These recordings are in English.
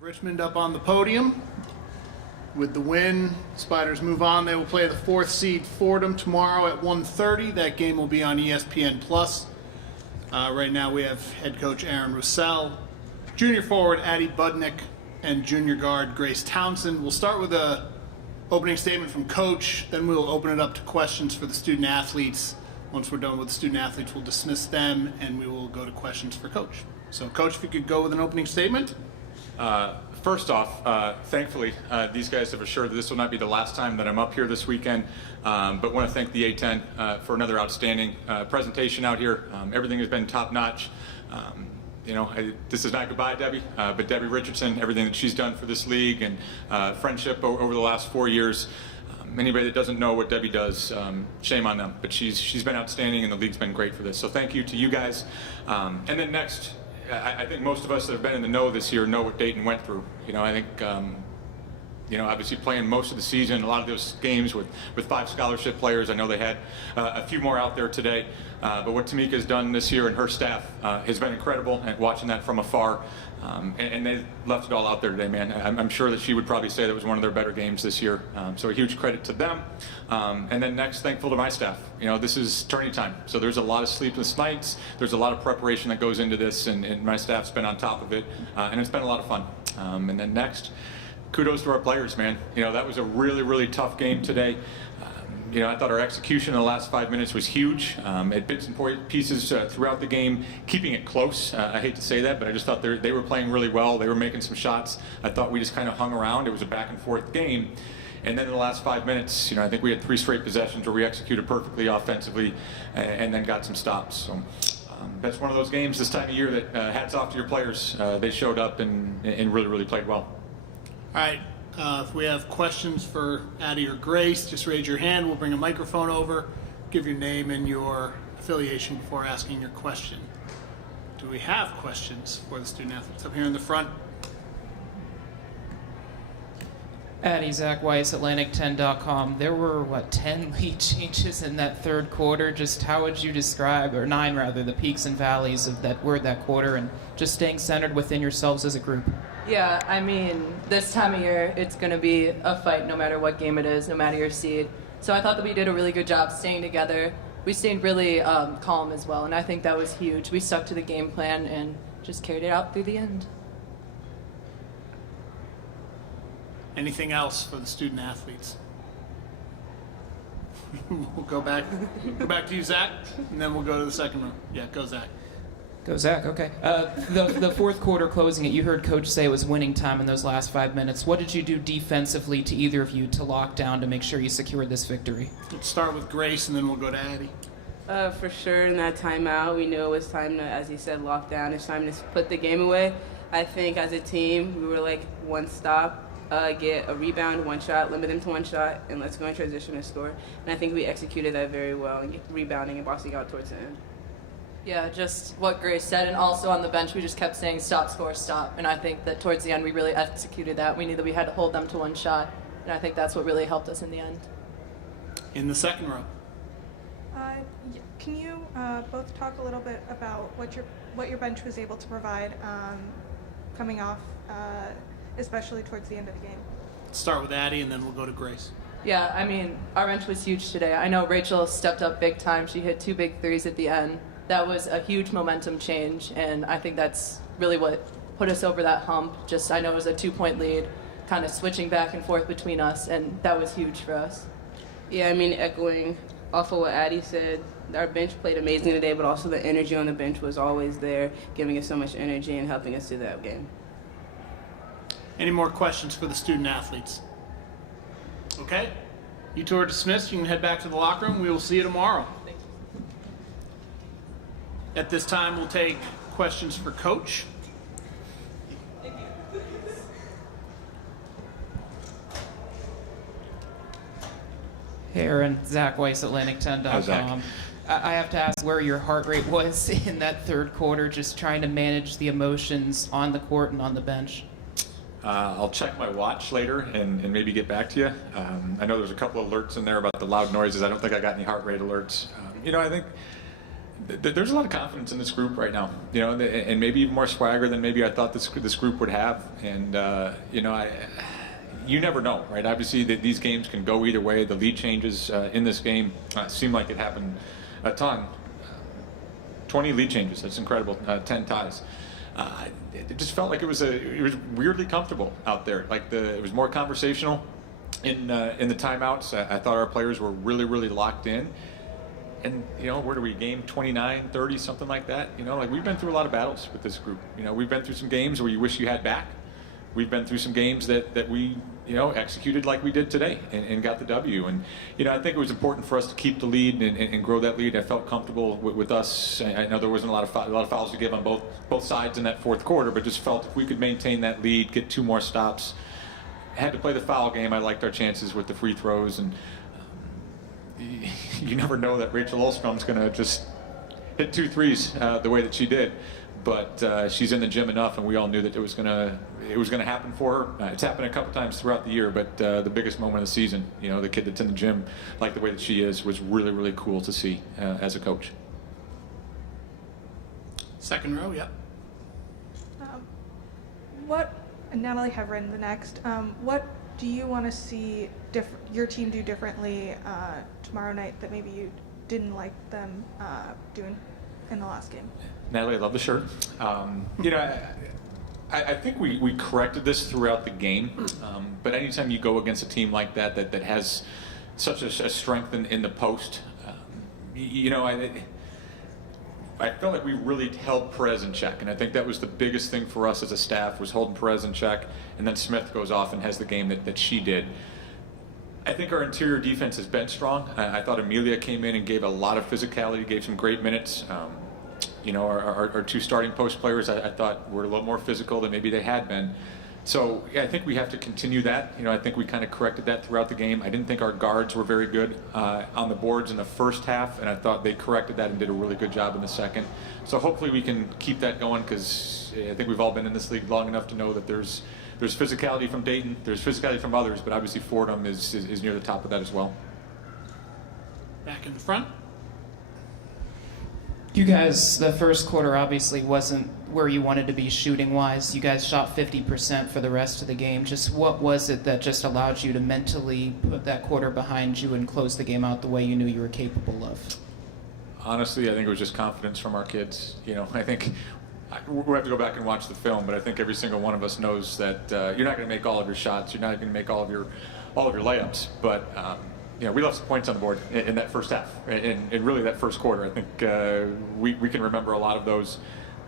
Richmond up on the podium. With the win, Spiders move on. They will play the 4th seed Fordham tomorrow at 1:30. That game will be on ESPN+. Right now we have head coach Aaron Roussel, junior forward Addie Budnick, and junior guard Grace Townsend. We'll start with a opening statement from coach, then we'll open it up to questions for the student athletes. Once we're done with the student athletes, we'll dismiss them and we will go to questions for coach. So coach, if you could go with an opening statement. First off, thankfully, these guys have assured that this will not be the last time that I'm up here this weekend, but want to thank the A10 for another outstanding presentation out here. Everything has been top-notch. This is not goodbye, Debbie, but Debbie Richardson, everything that she's done for this league and friendship over the last 4 years. Anybody that doesn't know what Debbie does, shame on them, but she's been outstanding and the league's been great for this. So thank you to you guys. And then next, I think most of us that have been in the know this year know what Dayton went through. I think, obviously playing most of the season, a lot of those games with 5 scholarship players. I know they had a few more out there today. But what Tamika's done this year and her staff has been incredible, and watching that from afar. And they left it all out there today, man. I'm sure that she would probably say that was one of their better games this year. So a huge credit to them. And then next, thankful to my staff. This is tourney time, so there's a lot of sleepless nights. There's a lot of preparation that goes into this, and my staff's been on top of it. And it's been a lot of fun. And then next, kudos to our players, man. That was a really, really tough game today. I thought our execution in the last 5 minutes was huge. At bits and pieces throughout the game, keeping it close. I hate to say that, but I just thought they were playing really well. They were making some shots. I thought we just kind of hung around. It was a back and forth game. And then in the last 5 minutes, I think we had 3 straight possessions where we executed perfectly offensively and then got some stops. So that's one of those games this time of year that hats off to your players. They showed up and really, really played well. All right. If we have questions for Addie or Grace, just raise your hand. We'll bring a microphone over. Give your name and your affiliation before asking your question. Do we have questions for the student athletes up here in the front? Addie, Zach Weiss, Atlantic10.com. There were, 10 lead changes in that third quarter. Just how would you describe, or 9 rather, the peaks and valleys of that quarter, and just staying centered within yourselves as a group? Yeah, this time of year, it's going to be a fight no matter what game it is, no matter your seed. So I thought that we did a really good job staying together. We stayed really calm as well, and I think that was huge. We stuck to the game plan and just carried it out through the end. Anything else for the student athletes? We'll go back to you, Zach, and then we'll go to the second row. Yeah, go Zach. Go Zach, okay. The fourth quarter closing it, you heard Coach say it was winning time in those last 5 minutes. What did you do defensively to either of you to lock down to make sure you secured this victory? Let's start with Grace and then we'll go to Addie. For sure, in that timeout, we knew it was time to, as he said, lock down. It's time to put the game away. I think as a team, we were like one stop, get a rebound, one shot, limit them to one shot, and let's go in transition and score. And I think we executed that very well, and rebounding and boxing out towards the end. Yeah, just what Grace said, and also on the bench we just kept saying stop, score, stop, and I think that towards the end we really executed that. We knew that we had to hold them to one shot, and I think that's what really helped us in the end. In the second row. Can you both talk a little bit about what your bench was able to provide coming off, especially towards the end of the game? Let's start with Addie and then we'll go to Grace. Yeah, our bench was huge today. I know Rachel stepped up big time. She hit 2 big threes at the end. That was a huge momentum change, and I think that's really what put us over that hump. I know it was a 2-point lead, kind of switching back and forth between us, and that was huge for us. Yeah, echoing off of what Addie said, our bench played amazing today, but also the energy on the bench was always there, giving us so much energy and helping us through that game. Any more questions for the student athletes? Okay, you two are dismissed. You can head back to the locker room. We will see you tomorrow. At this time, we'll take questions for Coach. Hey, Aaron, Zach Weiss, Atlantic10.com. I have to ask where your heart rate was in that third quarter, just trying to manage the emotions on the court and on the bench. I'll check my watch later and maybe get back to you. I know there's a couple of alerts in there about the loud noises. I don't think I got any heart rate alerts. I think There's a lot of confidence in this group right now, and maybe even more swagger than maybe I thought this group would have. And you never know, right? Obviously, these games can go either way. The lead changes in this game seemed like it happened a ton. 20 lead changes. That's incredible. 10 ties. It just felt like it was weirdly comfortable out there. Like it was more conversational in the timeouts. I thought our players were really, really locked in. And, where do we game 29, 30, something like that? Like we've been through a lot of battles with this group. We've been through some games where you wish you had back. We've been through some games that we, executed like we did today and got the W. And, I think it was important for us to keep the lead and grow that lead. I felt comfortable with us. I know there wasn't a lot of fouls to give on both sides in that fourth quarter, but just felt if we could maintain that lead, get 2 more stops. Had to play the foul game. I liked our chances with the free throws. And you never know that Rachel Olstrom's going to just hit 2 threes the way that she did. But she's in the gym enough, and we all knew that it was gonna happen for her. It's happened a couple times throughout the year, but the biggest moment of the season, the kid that's in the gym, like the way that she is, was really, really cool to see as a coach. Second row, yep. And Natalie Heverin, the next. What do you want to see your team do differently tomorrow night that maybe you didn't like them doing in the last game? Natalie, I love the shirt. I think we corrected this throughout the game, but anytime you go against a team like that has such a strength in the post, I felt like we really held Perez in check, and I think that was the biggest thing for us as a staff, was holding Perez in check, and then Smith goes off and has the game that she did. I think our interior defense has been strong. I thought Amelia came in and gave a lot of physicality, gave some great minutes. Our 2 starting post players, I thought, were a little more physical than maybe they had been. So yeah, I think we have to continue that. I think we kind of corrected that throughout the game. I didn't think our guards were very good on the boards in the first half, and I thought they corrected that and did a really good job in the second. So hopefully we can keep that going, because I think we've all been in this league long enough to know that there's physicality from Dayton, there's physicality from others, but obviously Fordham is near the top of that as well. Back in the front. You guys, the first quarter obviously wasn't where you wanted to be shooting-wise. You guys shot 50% for the rest of the game. Just what was it that just allowed you to mentally put that quarter behind you and close the game out the way you knew you were capable of? Honestly, I think it was just confidence from our kids. I think we'll have to go back and watch the film, but I think every single one of us knows that you're not going to make all of your shots, you're not going to make all of your layups, but we left some points on the board in that first half, and really that first quarter. I think we can remember a lot of those.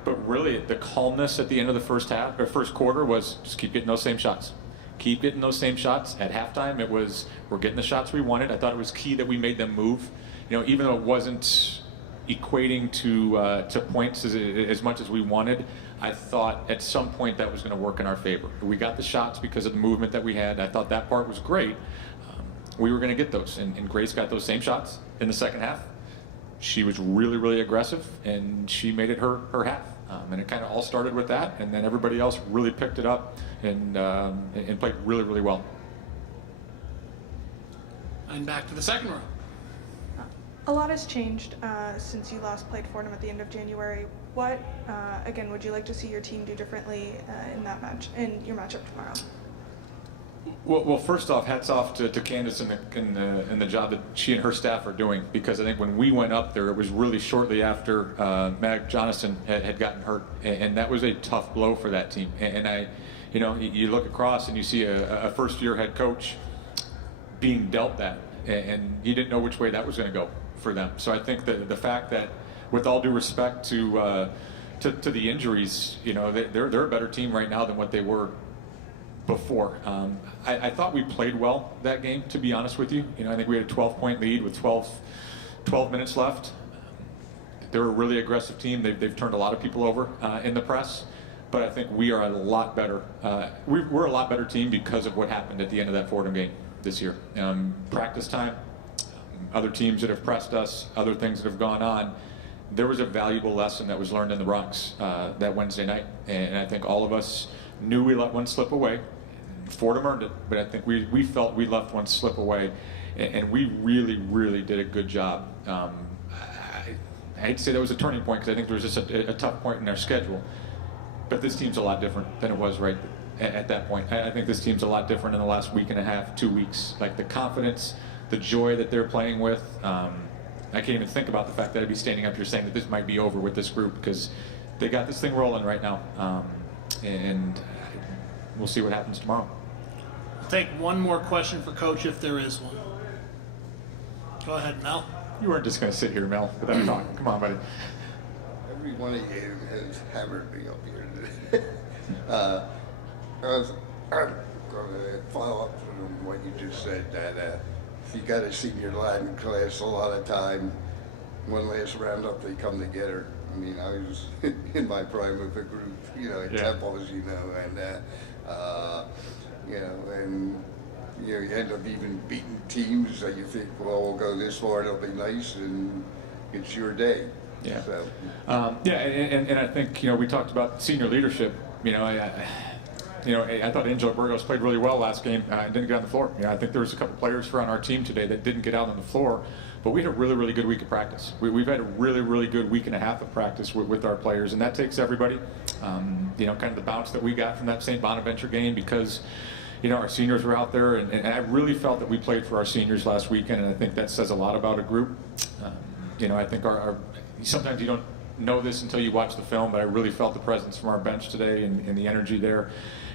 But really, the calmness at the end of the first quarter was just keep getting those same shots. Keep getting those same shots. At halftime, it was we're getting the shots we wanted. I thought it was key that we made them move. Even though it wasn't equating to points as much as we wanted, I thought at some point that was going to work in our favor. We got the shots because of the movement that we had. I thought that part was great. We were going to get those, and Grace got those same shots in the second half. She was really, really aggressive, and she made it her half. And it kind of all started with that, and then everybody else really picked it up and played really, really well. And back to the second row. A lot has changed since you last played Fordham at the end of January. What, again, would you like to see your team do differently in your matchup tomorrow? Well, first off, hats off to Candace and the job that she and her staff are doing, because I think when we went up there, it was really shortly after Mag Jonathan had gotten hurt, and that was a tough blow for that team. And you look across and you see a first-year head coach being dealt that, and you didn't know which way that was going to go for them. So I think that the fact that, with all due respect to the injuries, they're a better team right now than what they were before. I thought we played well that game, to be honest with you. I think we had a 12-point lead with 12 minutes left. They're a really aggressive team. They've turned a lot of people over in the press, but I think we are a lot better. We're a lot better team because of what happened at the end of that Fordham game this year. Practice time, other teams that have pressed us, other things that have gone on. There was a valuable lesson that was learned in the Bronx that Wednesday night, and I think all of us knew we let one slip away. Fordham earned it, but I think we felt we left one slip away, and we really, really did a good job. I hate to say that was a turning point because I think there was just a tough point in their schedule. But this team's a lot different than it was right at that point. I think this team's a lot different in the last week and a half, 2 weeks. Like the confidence, the joy that they're playing with. I can't even think about the fact that I'd be standing up here saying that this might be over with this group because they got this thing rolling right now. And we'll see what happens tomorrow. I'll take one more question for Coach if there is one. Go ahead, Mel. You weren't just going to sit here, Mel, without talking. Come on, buddy. Every one of you has hammered me up here today. I'm going to follow up from what you just said, that you got a senior line class a lot of time. One last roundup, they come together. I mean, I was in my prime with a group, at Temple, as you know, and you end up even beating teams that you think, well, we'll go this far, it'll be nice, and it's your day. Yeah. So. And I think, we talked about senior leadership. I thought Angelo Burgos played really well last game and didn't get on the floor. I think there was a couple players on our team today that didn't get out on the floor, but we had a really, really good week of practice. We've had a really, really good week and a half of practice with our players, and that takes everybody. Kind of the bounce that we got from that St. Bonaventure game because, our seniors were out there, and I really felt that we played for our seniors last weekend, and I think that says a lot about a group. I think our sometimes you don't know this until you watch the film, but I really felt the presence from our bench today and the energy there.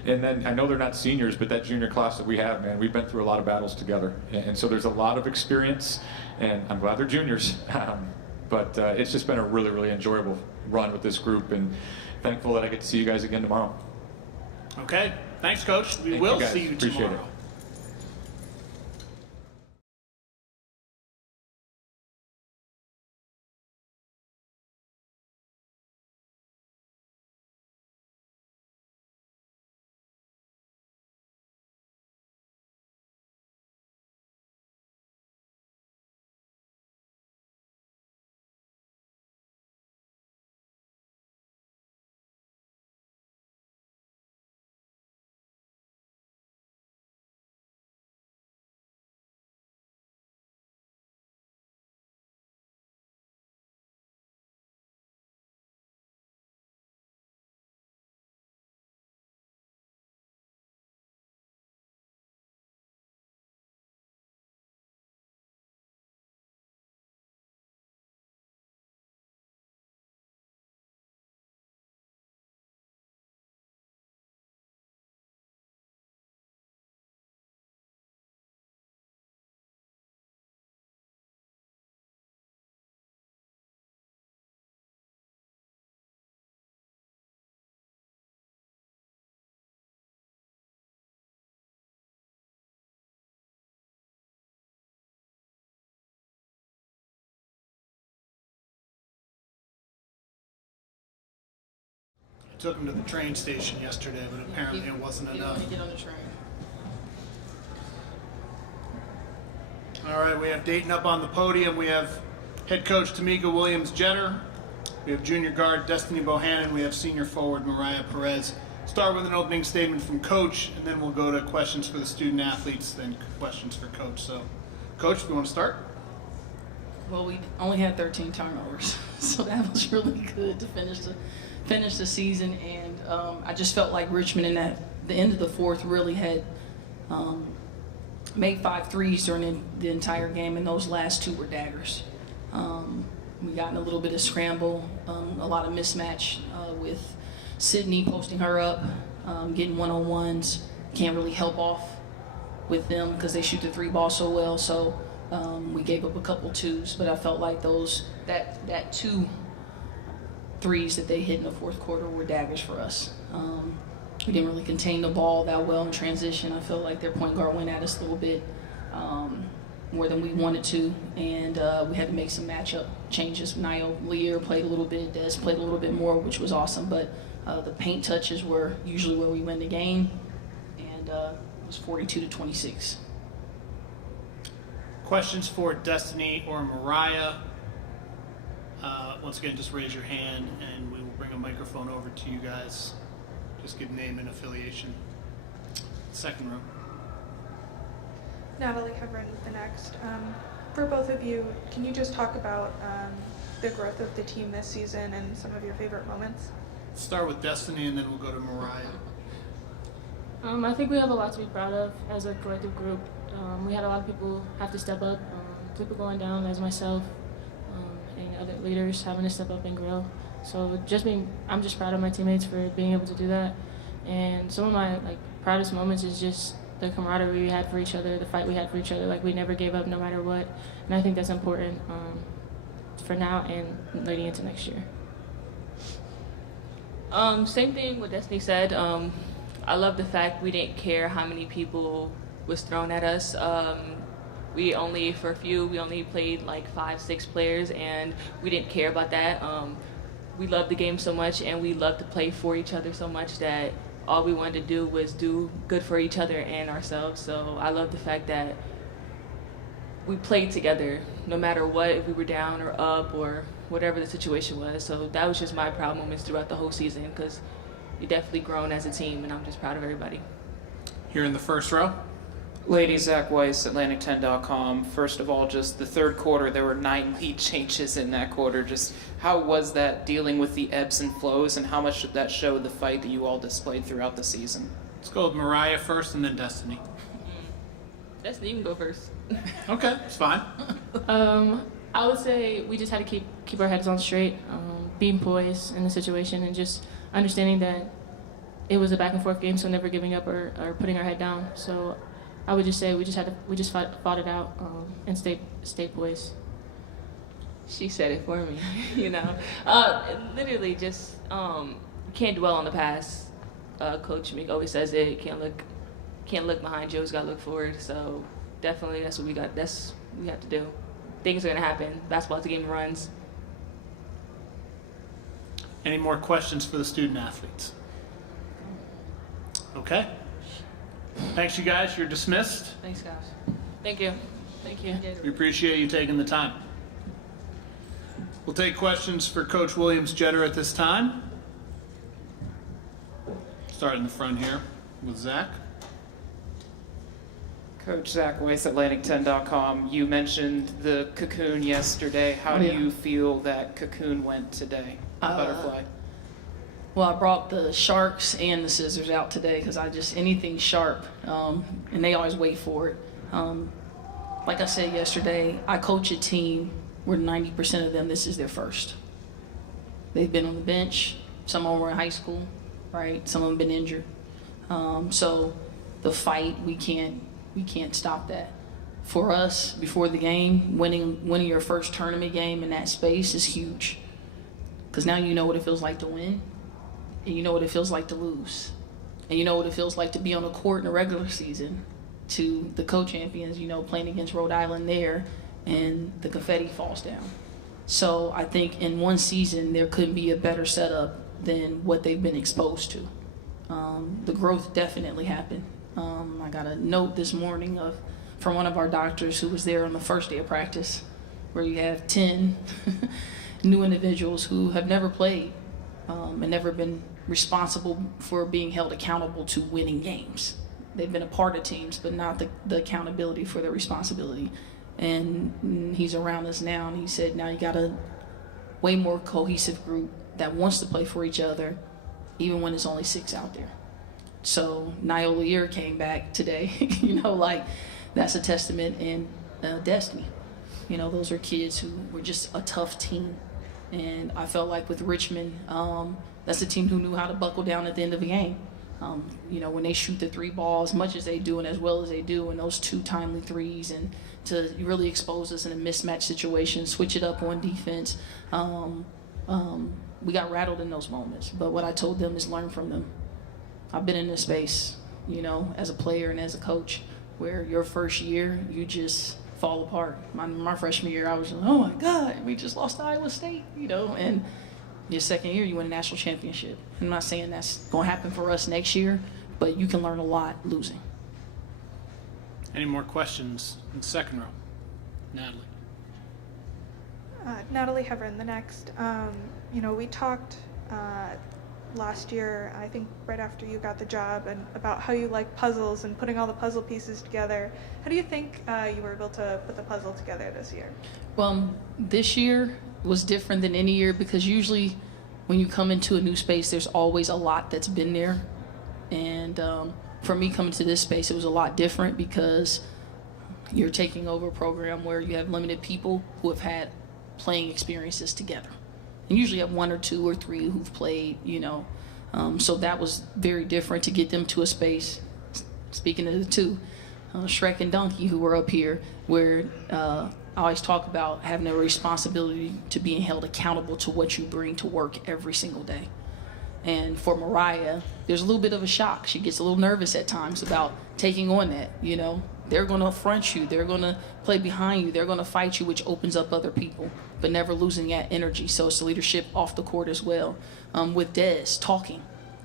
And then I know they're not seniors, but that junior class that we have, man, we've been through a lot of battles together. And so there's a lot of experience, and I'm glad they're juniors. But it's just been a really, really enjoyable run with this group, and thankful that I get to see you guys again tomorrow. Okay. Thanks, Coach. We Thank will you guys. see you Appreciate tomorrow. it. I took him to the train station yesterday, but apparently it wasn't enough. Get on the train. All right, we have Dayton up on the podium. We have head coach Tamika Williams-Jeter. We have junior guard Destiny Bohannon. We have senior forward Mariah Perez. Start with an opening statement from Coach, and then we'll go to questions for the student athletes, then questions for Coach. So, Coach, if you want to start? Well, we only had 13 turnovers, so that was really good to finish the season. And I just felt like Richmond in the end of the fourth really had made 5 threes during the entire game, and those last 2 were daggers. We got in a little bit of scramble, a lot of mismatch with Sydney posting her up, getting one-on-ones. Can't really help off with them because they shoot the 3 ball so well. So we gave up a couple 2s, but I felt like that 2 threes that they hit in the fourth quarter were daggers for us. We didn't really contain the ball that well in transition. I felt like their point guard went at us a little bit more than we wanted to, and we had to make some matchup changes. Nayo Lear played a little bit, Des played a little bit more, which was awesome, but the paint touches were usually where we win the game, and it was 42-26. Questions for Destiny or Mariah? Once again, just raise your hand and we will bring a microphone over to you guys. Just give name and affiliation. Second row. Natalie Hebron, the next. For both of you, can you just talk about the growth of the team this season and some of your favorite moments? Start with Destiny, and then we'll go to Mariah. I think we have a lot to be proud of as a collective group. We had a lot of people have to step up, people going down as myself, and other leaders having to step up and grow. So I'm just proud of my teammates for being able to do that. And some of my proudest moments is just the camaraderie we had for each other, the fight we had for each other. We never gave up no matter what. And I think that's important for now and leading into next year. Same thing what Destiny said. I love the fact we didn't care how many people was thrown at us. We only played 5-6 players, and we didn't care about that. We loved the game so much, and we loved to play for each other so much that all we wanted to do was do good for each other and ourselves. So I love the fact that we played together no matter what, if we were down or up or whatever the situation was. So that was just my proud moments throughout the whole season, because we definitely grown as a team, and I'm just proud of everybody. Here in the first row. Lady Zach Weiss, Atlantic10.com. First of all, just the third quarter, there were 9 lead changes in that quarter. Just how was that dealing with the ebbs and flows, and how much did that show the fight that you all displayed throughout the season? Let's go with Mariah first, and then Destiny. Destiny, you can go first. Okay, it's fine. I would say we just had to keep our heads on straight, being poised in the situation, and just understanding that it was a back and forth game, so never giving up or putting our head down. So I would just say we just fought it out and stay poised. She said it for me, literally just can't dwell on the past. Coach Meek always says it. Can't look behind you. Always got to look forward. So definitely that's what we got. That's what we have to do. Things are gonna happen. Basketball's a game of runs. Any more questions for the student athletes? Okay. Thanks, you guys. You're dismissed. Thanks, guys. Thank you. Thank you. We appreciate you taking the time. We'll take questions for Coach Williams-Jeter at this time. Start in the front here with Zach. Coach Zach Weiss, Atlantic10.com. You mentioned the cocoon yesterday. How do you feel that cocoon went today? The butterfly. Well, I brought the sharks and the scissors out today because anything sharp, and they always wait for it. Like I said yesterday, I coach a team where 90% of them, this is their first. They've been on the bench. Some of them were in high school, right? Some of them been injured. So the fight, we can't stop that. For us, before the game, winning your first tournament game in that space is huge. Because now you know what it feels like to win, and you know what it feels like to lose. And you know what it feels like to be on the court in a regular season to the co-champions, playing against Rhode Island there, and the confetti falls down. So I think in one season, there couldn't be a better setup than what they've been exposed to. The growth definitely happened. I got a note this morning from one of our doctors who was there on the first day of practice, where you have 10 new individuals who have never played and never been responsible for being held accountable to winning games. They've been a part of teams, but not the accountability for their responsibility. And he's around us now, and he said, now you got a way more cohesive group that wants to play for each other, even when there's only 6 out there. So Niola Ear came back today, that's a testament in destiny. Those are kids who were just a tough team. And I felt like with Richmond, that's a team who knew how to buckle down at the end of a game. When they shoot the 3 ball as much as they do and as well as they do, and those 2 timely threes, and to really expose us in a mismatch situation, switch it up on defense. We got rattled in those moments. But what I told them is learn from them. I've been in this space, as a player and as a coach, where your first year, you just fall apart. My freshman year, I was like, oh my God, we just lost to Iowa State, and your second year, you win a national championship. I'm not saying that's going to happen for us next year, but you can learn a lot losing. Any more questions in the second row? Natalie. Natalie Heverin, the next. We talked last year, I think right after you got the job, and about how you like puzzles and putting all the puzzle pieces together. How do you think you were able to put the puzzle together this year? Well, this year, was different than any year because usually when you come into a new space, there's always a lot that's been there. And for me coming to this space, it was a lot different because you're taking over a program where you have limited people who have had playing experiences together. And usually you have 1 or 2 or 3 who've played, so that was very different to get them to a space. Speaking of the 2, Shrek and Donkey, who were up here, where I always talk about having a responsibility to being held accountable to what you bring to work every single day. And for Mariah, there's a little bit of a shock. She gets a little nervous at times about taking on that, They're going to front you. They're going to play behind you. They're going to fight you, which opens up other people, but never losing that energy. So it's leadership off the court as well. With Des, talking,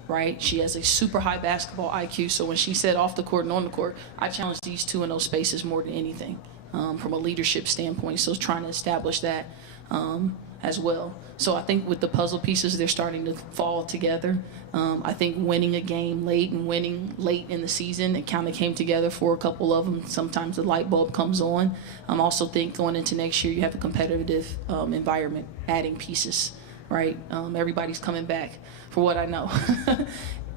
right? She has a super high basketball IQ. So when she said off the court and on the court, I challenge these 2 in those spaces more than anything from a leadership standpoint. So it's trying to establish that as well. So I think with the puzzle pieces, they're starting to fall together. I think winning a game late and winning late in the season, it kind of came together for a couple of them. Sometimes the light bulb comes on. I also think going into next year, you have a competitive environment, adding pieces, right? Everybody's coming back for what I know.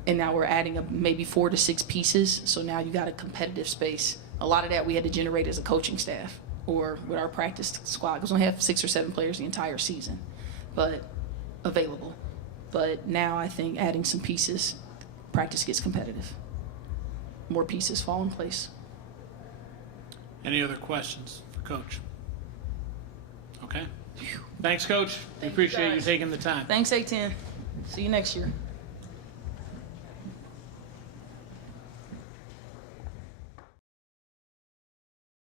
And now we're adding maybe 4 to 6 pieces. So now you got a competitive space. A lot of that we had to generate as a coaching staff or with our practice squad because we only have 6 or 7 players the entire season, but available. But now I think adding some pieces, practice gets competitive. More pieces fall in place. Any other questions for Coach? Okay. Thanks, Coach. We appreciate you taking the time. Thanks, A10. See you next year.